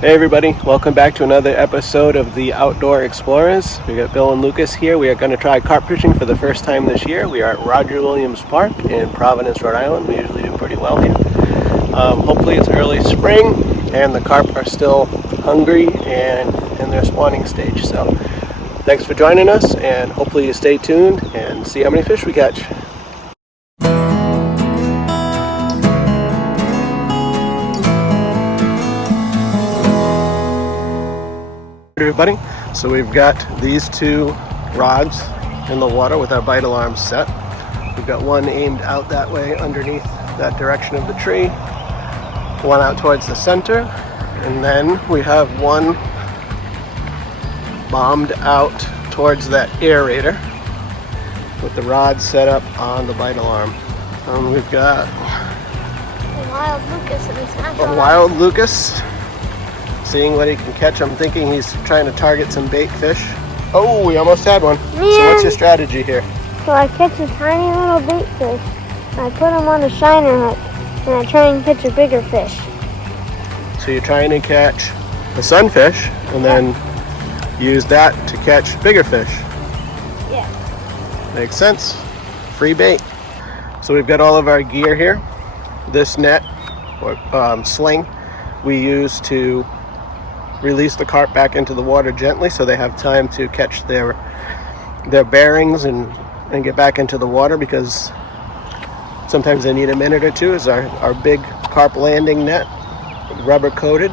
Hey everybody, welcome back to another episode of the Outdoor Explorers. We got Bill and Lucas here. We are going to try carp fishing for the first time this year. We are at Roger Williams Park in Providence, Rhode Island. We usually do pretty well here. Hopefully it's early spring and the carp are still hungry and in their spawning stage. So thanks for joining us, and hopefully you stay tuned and see how many fish we catch. Everybody, so we've got these two rods in the water with our bite alarms set. We've got one aimed out that way underneath that direction of the tree, one out towards the center, and then we have one bombed out towards that aerator with the rod set up on the bite alarm. We've got a wild Lucas and his natural. A wild Lucas. Seeing what he can catch. I'm thinking he's trying to target some bait fish. Oh, we almost had one. Man. So what's your strategy here? So I catch a tiny little bait fish, I put him on a shiner hook, and I try and catch a bigger fish. So you're trying to catch a sunfish and then use that to catch bigger fish. Yeah. Makes sense. Free bait. So we've got all of our gear here. This net or sling we use to release the carp back into the water gently so they have time to catch their bearings and get back into the water, because sometimes they need a minute or two. Is our big carp landing net, rubber coated.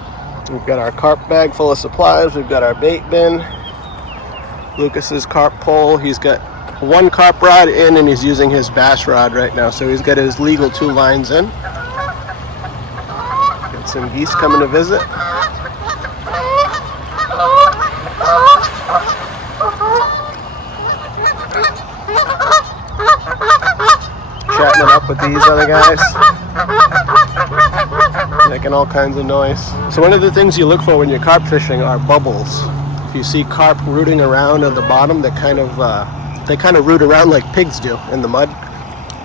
We've got our carp bag full of supplies. We've got our bait bin, Lucas's carp pole. He's got one carp rod in and he's using his bass rod right now, so he's got his legal 2 lines in. Got some geese coming to visit. Chatting it up with these other guys, making all kinds of noise. So one of the things you look for when you're carp fishing are bubbles. If you see carp rooting around at the bottom, they kind of root around like pigs do in the mud.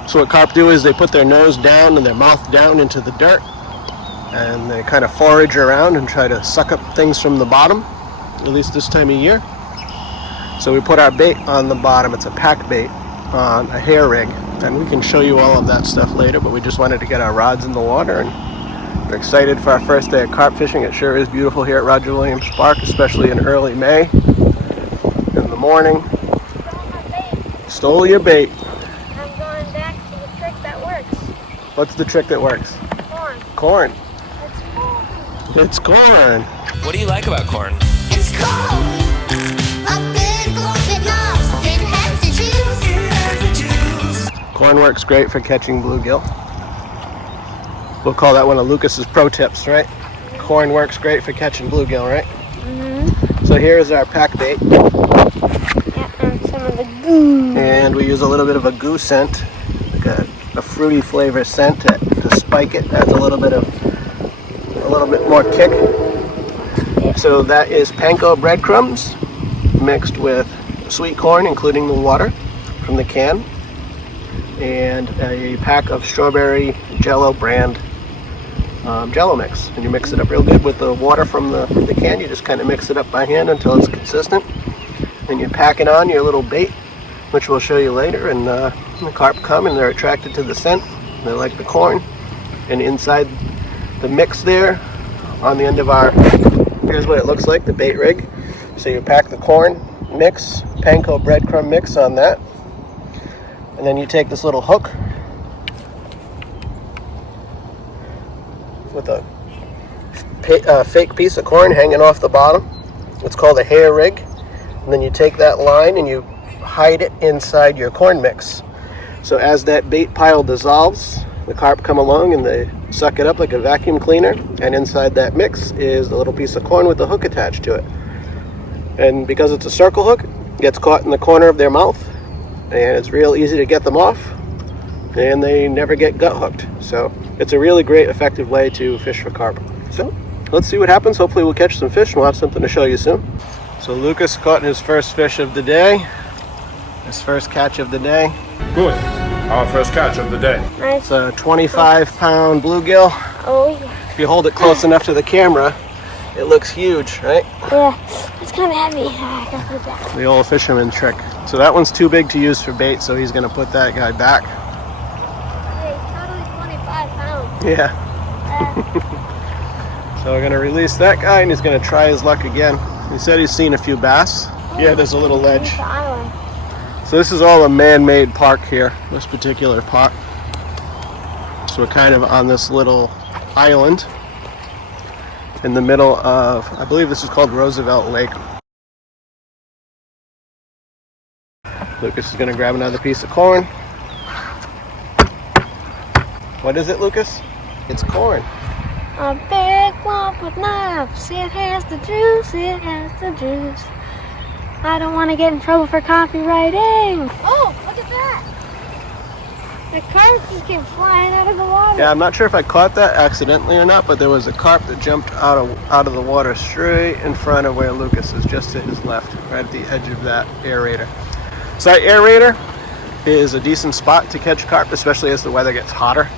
So what carp do is they put their nose down and their mouth down into the dirt, and they kind of forage around and try to suck up things from the bottom, at least this time of year. So we put our bait on the bottom. It's a pack bait on a hair rig, and we can show you all of that stuff later, but we just wanted to get our rods in the water, and we're excited for our first day of carp fishing. It sure is beautiful here at Roger Williams Park, especially in early May in the morning. Stole your bait. I'm going back to the trick that works. What's the trick that works? Corn. Corn. It's corn. It's corn. What do you like about corn? It's cold. A big open nose. It has the juice. It has the juice. Corn works great for catching bluegill. We'll call that one of Lucas's pro tips, right? Corn works great for catching bluegill, right? Mm-hmm. So here is our pack bait. Yeah, and some of the goo. And we use a little bit of a goo scent, like a fruity flavor scent to spike it. Adds a little bit more kick. So that is panko breadcrumbs mixed with sweet corn, including the water from the can, and a pack of strawberry Jello brand Jello mix. And you mix it up real good with the water from the can. You just kind of mix it up by hand until it's consistent. And you pack it on your little bait, which we'll show you later. And the carp come and they're attracted to the scent. They like the corn. And inside the mix there, on the end of here's what it looks like, the bait rig. So you pack the corn mix, panko breadcrumb mix on that. And then you take this little hook with a fake piece of corn hanging off the bottom. It's called a hair rig. And then you take that line and you hide it inside your corn mix. So as that bait pile dissolves, the carp come along and they suck it up like a vacuum cleaner, and inside that mix is the little piece of corn with the hook attached to it. And because it's a circle hook, it gets caught in the corner of their mouth, and it's real easy to get them off, and they never get gut hooked. So it's a really great, effective way to fish for carp. So let's see what happens. Hopefully we'll catch some fish and we'll have something to show you soon. So Lucas caught his first fish of the day, his first catch of the day. Good. Our first catch of the day. Nice. It's a 25-pound bluegill. Oh, yeah. If you hold it close enough to the camera, It looks huge, right? Yeah, it's kind of heavy. I gotta put it back. The old fisherman trick. So that one's too big to use for bait, so he's gonna put that guy back. Yeah, he's totally 25 pounds. Yeah. So we're gonna release that guy and he's gonna try his luck again. He said he's seen a few bass. Yeah, there's a little ledge. The island. So this is all a man-made park here, this particular pot. So we're kind of on this little island in the middle of, I believe this is called Roosevelt Lake. Lucas is going to grab another piece of corn. What is it, Lucas? It's corn. A big lump with knives. It has the juice. It has the juice. I don't want to get in trouble for copywriting. Oh, look at that. The carp just came flying out of the water. Yeah, I'm not sure if I caught that accidentally or not, but there was a carp that jumped out of the water straight in front of where Lucas is, just to his left, right at the edge of that aerator. So that aerator is a decent spot to catch carp, especially as the weather gets hotter,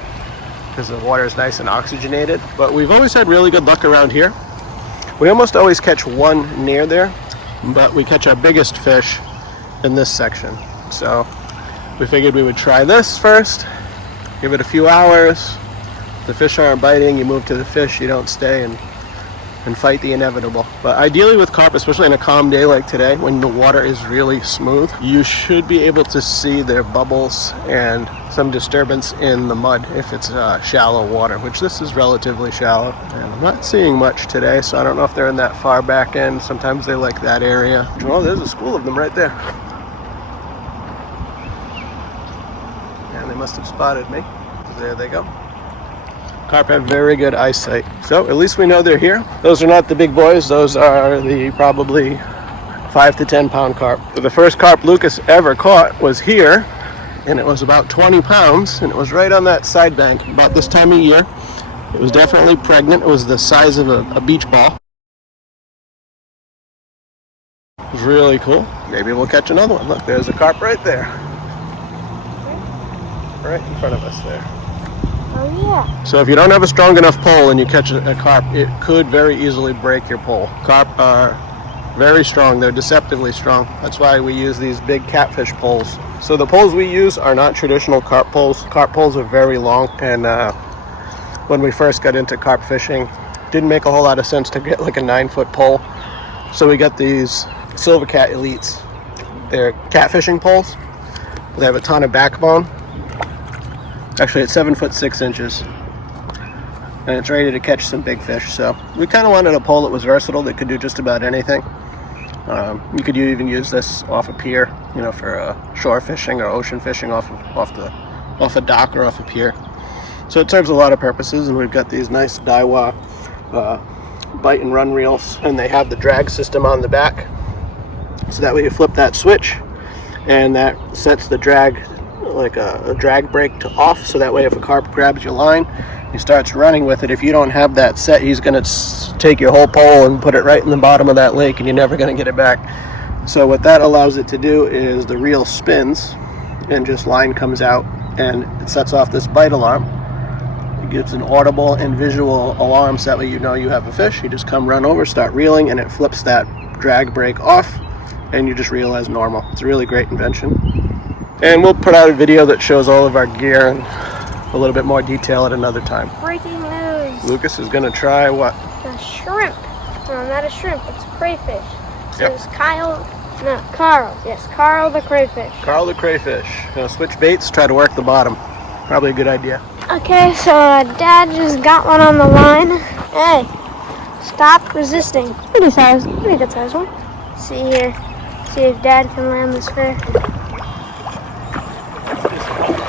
because the water is nice and oxygenated. But we've always had really good luck around here. We almost always catch one near there, but we catch our biggest fish in this section. So we figured we would try this first, give it a few hours. The fish aren't biting, you move to the fish, you don't stay and fight the inevitable. But ideally with carp, especially on a calm day like today, when the water is really smooth, you should be able to see their bubbles and some disturbance in the mud if it's shallow water, which this is relatively shallow. And I'm not seeing much today, so I don't know if they're in that far back end. Sometimes they like that area. Well, there's a school of them right there. And they must have spotted me. There they go. Carp have very good eyesight. So at least we know they're here. Those are not the big boys. Those are the probably 5 to 10 pound carp. So the first carp Lucas ever caught was here, and it was about 20 pounds, and it was right on that side bank about this time of year. It was definitely pregnant. It was the size of a beach ball. It was really cool. Maybe we'll catch another one. Look, there's a carp right there. Right in front of us there. Oh yeah. So if you don't have a strong enough pole and you catch a carp, it could very easily break your pole. Carp are very strong. They're deceptively strong. That's why we use these big catfish poles. So the poles we use are not traditional carp poles. Carp poles are very long, and when we first got into carp fishing, didn't make a whole lot of sense to get like a 9-foot pole. So we got these Silver Cat Elites. They're catfishing poles. They have a ton of backbone. Actually, it's 7 foot 6 inches, and it's ready to catch some big fish. So we kind of wanted a pole that was versatile, that could do just about anything. You could even use this off a pier, you know, for shore fishing or ocean fishing off a dock or off a pier. So it serves a lot of purposes, and we've got these nice Daiwa bite and run reels, and they have the drag system on the back. So that way you flip that switch, and that sets the drag, like a drag brake, to off, so that way if a carp grabs your line, he starts running with it. If you don't have that set, he's going to take your whole pole and put it right in the bottom of that lake, and you're never going to get it back. So what that allows it to do is the reel spins and just line comes out, and it sets off this bite alarm. It gives an audible and visual alarm, so that way you know you have a fish. You just come run over, start reeling, and it flips that drag brake off, and you just reel as normal. It's a really great invention. And we'll put out a video that shows all of our gear and a little bit more detail at another time. Breaking news. Lucas is going to try what? The shrimp. No, not a shrimp. It's a crayfish. So Yep. it's Carl. Yes, Carl the crayfish. Carl the crayfish. Going to switch baits, try to work the bottom. Probably a good idea. Okay, so Dad just got one on the line. Hey, stop resisting. Pretty good size one. See here. See if Dad can land this fish.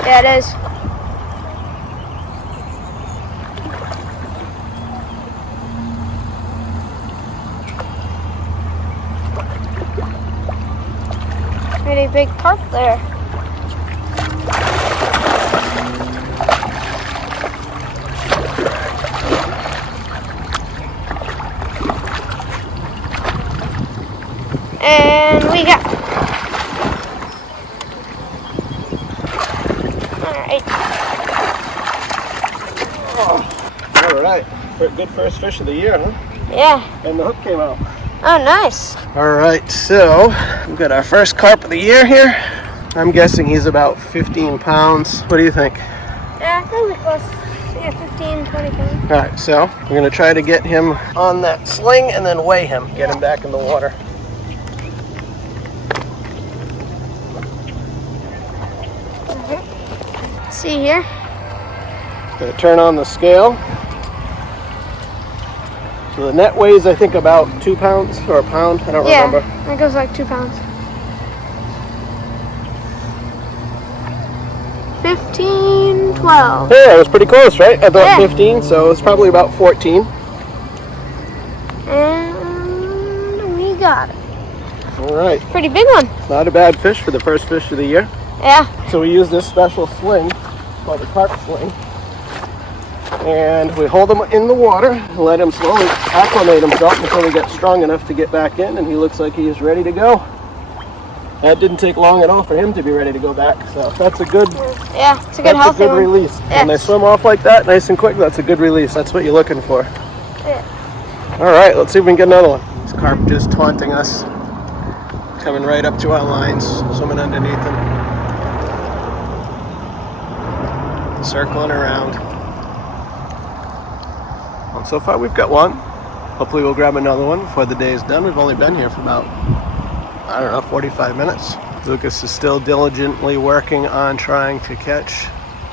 Yeah, it is. Pretty big carp there. And we got. All right. Good first fish of the year, huh? Yeah. and the hook came out. Oh, nice. All right, so we've got our first carp of the year here. I'm guessing he's about 15 pounds. What do you think? Yeah, probably close. Yeah, 15, 20 pounds. All right, so we're gonna try to get him on that sling and then weigh him, get him back in the water. See here? Gonna turn on the scale. So the net weighs, I think, about 2 pounds or a pound. I don't remember. Yeah, it goes like 2 pounds. 15, 12. Yeah, it was pretty close, right? I thought Yeah. 15, so it's probably about 14. And we got it. All right, Pretty big one. not a bad fish for the first fish of the year. Yeah. So we use this special sling called the carp sling, and we hold him in the water and let him slowly acclimate himself until he gets strong enough to get back in, and he looks like he's ready to go. That didn't take long at all for him to be ready to go back, so that's a good, Yeah, it's a good that's a healthy good one. release. Yeah. When they swim off like that, nice and quick, that's a good release. That's what you're looking for. Yeah. All right, let's see if we can get another one. This carp just taunting us, coming right up to our lines, swimming underneath them, circling around. Well, so far we've got one. Hopefully we'll grab another one before the day is done. We've only been here for about, I don't know, 45 minutes. Lucas is still diligently working on trying to catch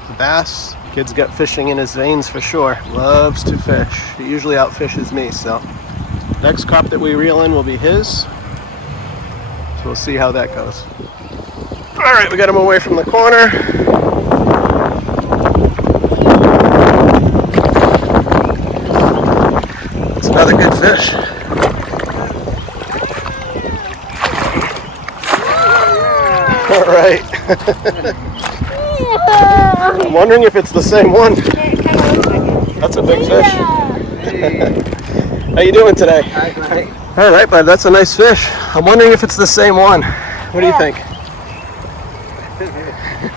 the bass. Kid's got fishing in his veins for sure. Loves to fish. He usually outfishes me, so next carp that we reel in will be his. So we'll see how that goes. All right, we got him away from the corner. That's another good fish. All right. I'm wondering if it's the same one. Yeah, it kind of looks like it. That's a big fish. How you doing today? All right, bud. That's a nice fish. I'm wondering if it's the same one. What do you think?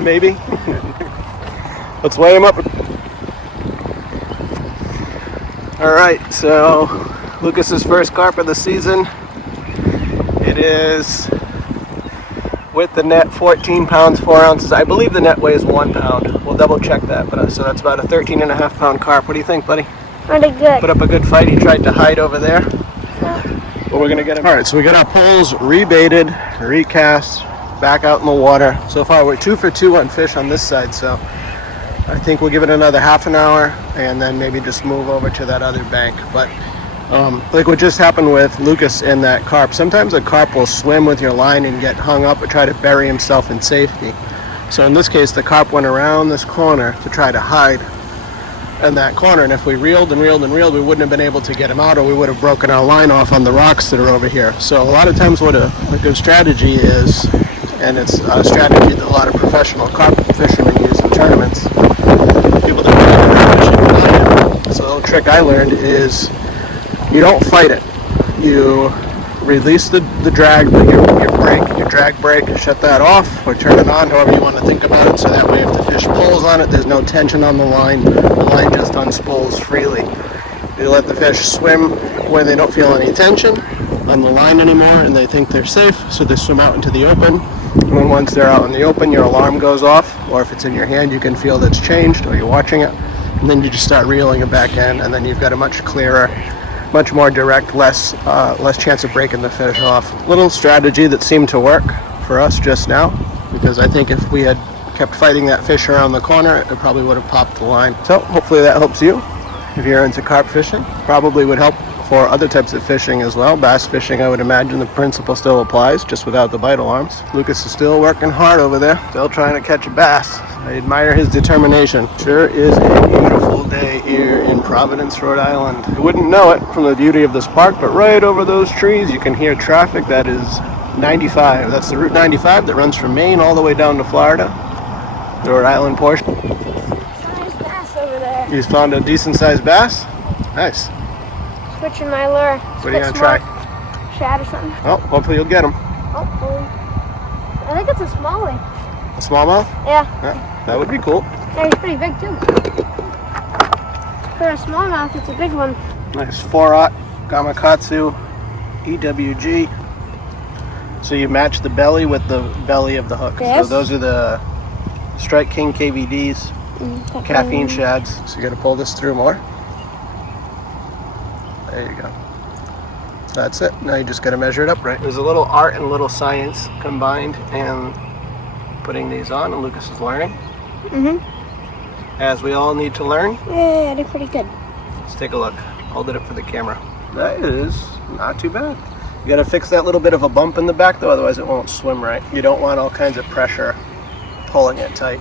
Maybe. Let's weigh him up. All right. So Lucas's first carp of the season. It is, with the net, 14 pounds 4 ounces. I believe the net weighs 1 pound. We'll double check that. But so that's about a 13.5 pound carp. What do you think, buddy? Pretty good. Put up a good fight. He tried to hide over there, but we're gonna get him. All right, so we got our poles rebaited, recast, back out in the water. So far we're 2 for 2 on fish on this side, so I think we'll give it another half an hour and then maybe just move over to that other bank. But like what just happened with Lucas and that carp, sometimes a carp will swim with your line and get hung up or try to bury himself in safety. So in this case, the carp went around this corner to try to hide in that corner, and if we reeled and reeled and reeled, we wouldn't have been able to get him out, or we would have broken our line off on the rocks that are over here. So a lot of times what a good strategy is, and it's a strategy that a lot of professional carp fishermen use in tournaments, people that are fishing with line. So the little trick I learned is you don't fight it. You release the drag, your drag brake, shut that off or turn it on, however you want to think about it, so that way if the fish pulls on it, there's no tension on the line just unspools freely. You let the fish swim where they don't feel any tension on the line anymore and they think they're safe, so they swim out into the open. And then once they're out in the open, your alarm goes off, or if it's in your hand, you can feel that's changed, or you're watching it, and then you just start reeling it back in, and then you've got a much clearer, much more direct, less chance of breaking the fish off. Little strategy that seemed to work for us just now, because I think if we had kept fighting that fish around the corner, it probably would have popped the line. So hopefully that helps you if you're into carp fishing. Probably would help for other types of fishing as well. Bass fishing, I would imagine the principle still applies, just without the bite alarms. Lucas is still working hard over there, still trying to catch a bass. I admire his determination. Sure is a beautiful day here in Providence, Rhode Island. You wouldn't know it from the beauty of this park, but right over those trees you can hear traffic. That is 95. That's the Route 95 that runs from Maine all the way down to Florida, the Rhode Island portion. Nice bass over there. You found a decent sized bass? Nice. Switching my lure. What are you gonna try? Shad or something. Oh, hopefully you'll get him. Hopefully. I think it's a smallie. A smallmouth? Yeah. Yeah, that would be cool. Yeah, he's pretty big too. For a smallmouth, it's a big one. Nice 4/0 Gamakatsu EWG. So you match the belly with the belly of the hook. Yes. So those are the Strike King KVDs, caffeine shads. So you got to pull this through more. There you go. That's it. Now you just got to measure it up right. There's a little art and a little science combined in putting these on, and Lucas is learning. As we all need to learn. Yeah, they're pretty good. Let's take a look. Hold it up for the camera. That is not too bad. You got to fix that little bit of a bump in the back though, otherwise it won't swim right. You don't want all kinds of pressure pulling it tight.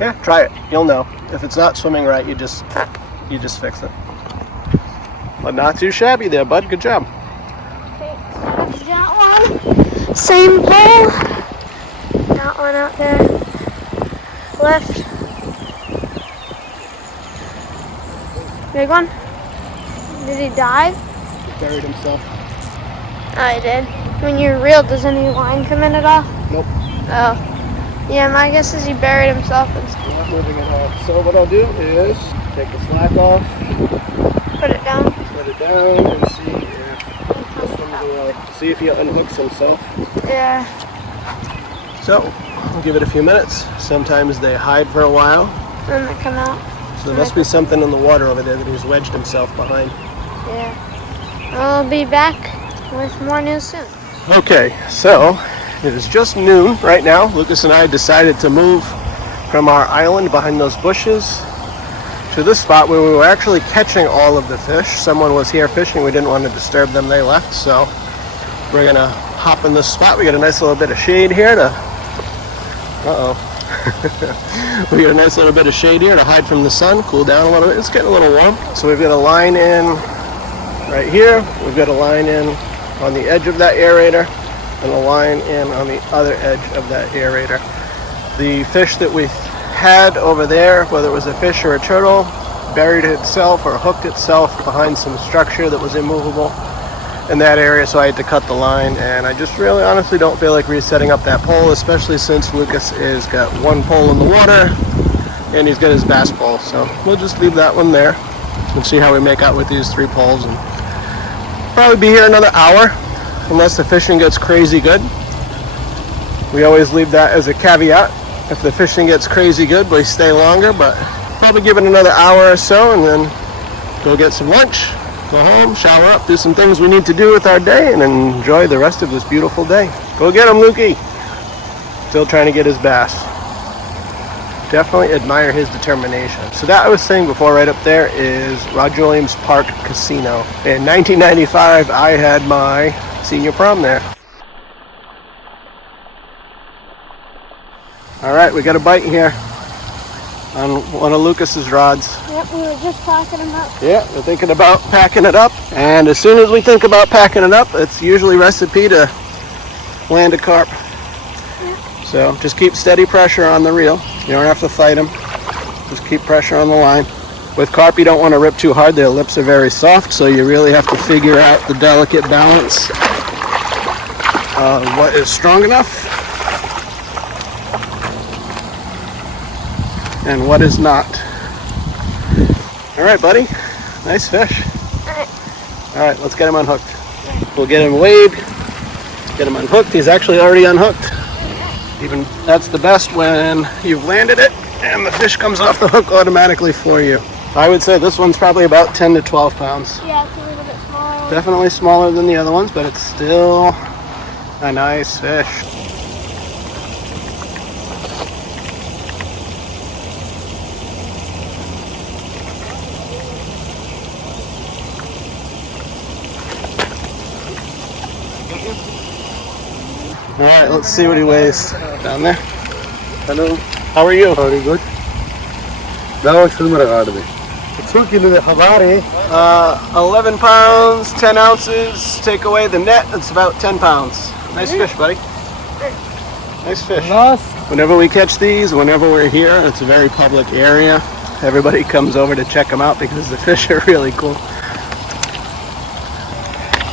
Yeah, try it. You'll know. If it's not swimming right, you just fix it. But not too shabby there, bud. Good job. Okay, so that one. Same pole. That one out there. Left. Big one. Did he dive? He buried himself. Oh, he did. When you reel, does any line come in at all? Nope. Oh. Yeah, my guess is he buried himself and Not moving at all. So what I'll do is take the slack off, put it down. put it down, and see if this one's away. See if he unhooks himself. Yeah. So we'll give it a few minutes. Sometimes they hide for a while. Then they come out. So there must be something in the water over there that he's wedged himself behind. Yeah. I'll be back with more news soon. Okay, so it is just noon right now. Lucas and I decided to move from our island behind those bushes to this spot where we were actually catching all of the fish. Someone was here fishing. We didn't want to disturb them. They left, so we're gonna hop in this spot. We got a nice little bit of shade here to we got a nice little bit of shade here to hide from the sun, cool down a little bit. It's getting a little warm. So we've got a line in right here. We've got a line in on the edge of that aerator and a line in on the other edge of that aerator. The fish that we had over there, whether it was a fish or a turtle, buried itself or hooked itself behind some structure that was immovable in that area, so I had to cut the line, and I just really honestly don't feel like resetting up that pole, especially since Lucas has got one pole in the water and he's got his bass pole. So we'll just leave that one there and see how we make out with these 3 poles, and probably be here another hour unless the fishing gets crazy good. We always leave that as a caveat. If the fishing gets crazy good, we stay longer, but probably give it another hour or so and then go get some lunch, go home, shower up, do some things we need to do with our day, and enjoy the rest of this beautiful day. Go get him, Lukey. Still trying to get his bass. Definitely admire his determination. So that I was saying before, right up there is Rod Williams Park Casino. In 1995, I had my senior prom there. All right, we got a bite here on one of Lucas's rods. Yep, we were just packing them up. Yeah, we're thinking about packing it up. And as soon as we think about packing it up, it's usually recipe to land a carp. Yeah. So just keep steady pressure on the reel. You don't have to fight them. Just keep pressure on the line. With carp, you don't want to rip too hard. Their lips are very soft, so you really have to figure out the delicate balance of what is strong enough and what is not. All right, buddy. Nice fish. All right, let's get him unhooked. We'll get him weighed, get him unhooked. He's actually already unhooked. Even that's the best when you've landed it and the fish comes off the hook automatically for you. I would say this one's probably about 10 to 12 pounds. Yeah, it's a little bit smaller. Definitely smaller than the other ones, but it's still a nice fish. All right, let's see what he weighs down there. Hello, How are you? very good. That was similar to me. It's okay with the Havari. 11 pounds, 10 ounces. Take away the net, it's about 10 pounds. Nice fish, buddy. Nice fish. Whenever we catch these, whenever we're here, it's a very public area. Everybody comes over to check them out because the fish are really cool.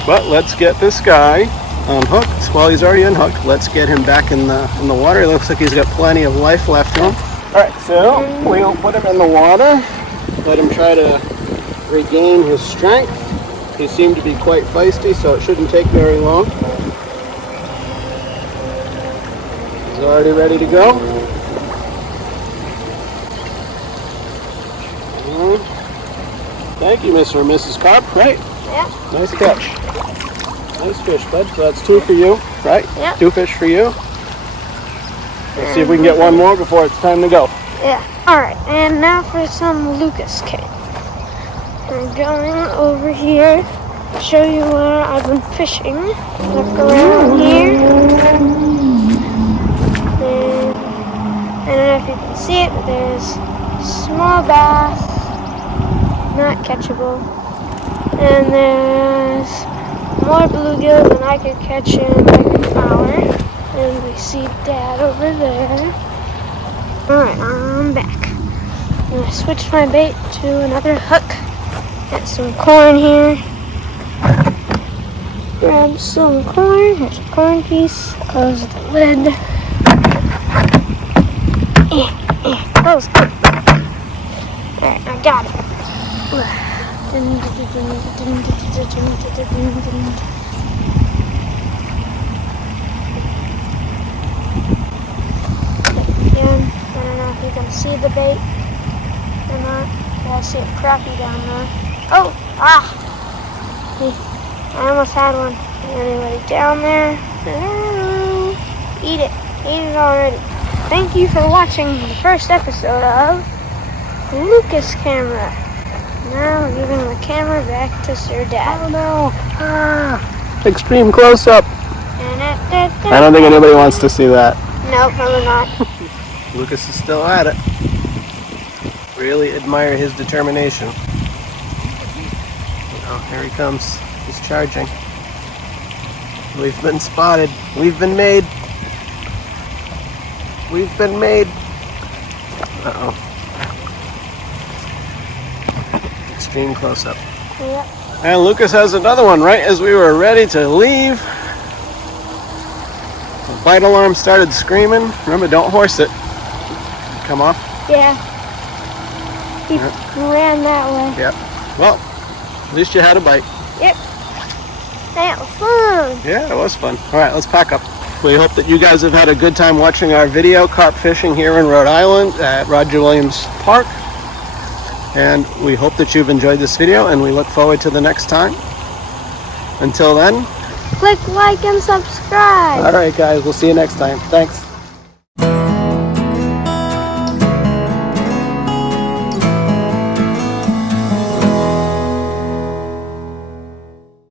But let's get this guy unhooked. Well, he's already unhooked. Let's get him back in the water. It looks like he's got plenty of life left in him. All right, so we'll put him in the water. Let him try to regain his strength. He seemed to be quite feisty, so it shouldn't take very long. He's already ready to go. Thank you, Mr. and Mrs. Carp, right? Yeah. Nice catch. Nice fish, bud. So that's 2 for you, right? Yeah. 2 fish for you. Let's see if we can get one more before it's time to go. Yeah. Alright, and now for some Lucas cake. We're going over here to show you where I've been fishing. Look around here. And I don't know if you can see it, but there's small bass, not catchable. And there's more bluegill than I could catch in like an hour. And we see Dad over there. Alright, I'm back. I'm gonna switch my bait to another hook. Got some corn here. Grab some corn. Here's a corn piece. Close the lid. Close. Alright, I got it. Again, I don't know if you can see the bait or not. Yeah, I see it crappy down there. Oh! Ah! I almost had one. Anybody down there? Oh, eat it. Eat it already. Thank you for watching the first episode of Lucas Camera. Now we're giving the camera back to Sir Dad. Oh no! Extreme close-up. I don't think anybody wants to see that. No, probably not. Lucas is still at it. Really admire his determination. Oh, here he comes. He's charging. We've been spotted. We've been made. We've been made. Uh-oh. Extreme close-up. Yep. And Lucas has another one right as we were ready to leave. The bite alarm started screaming. Remember, don't horse it. Come off. Yeah. He ran that way. Yep. Well, at least you had a bite. Yep. That was fun. Yeah, it was fun. All right, let's pack up. We hope that you guys have had a good time watching our video, carp fishing here in Rhode Island at Roger Williams Park. And we hope that you've enjoyed this video, and we look forward to the next time. Until then. Click like and subscribe. All right, guys, we'll see you next time. Thanks.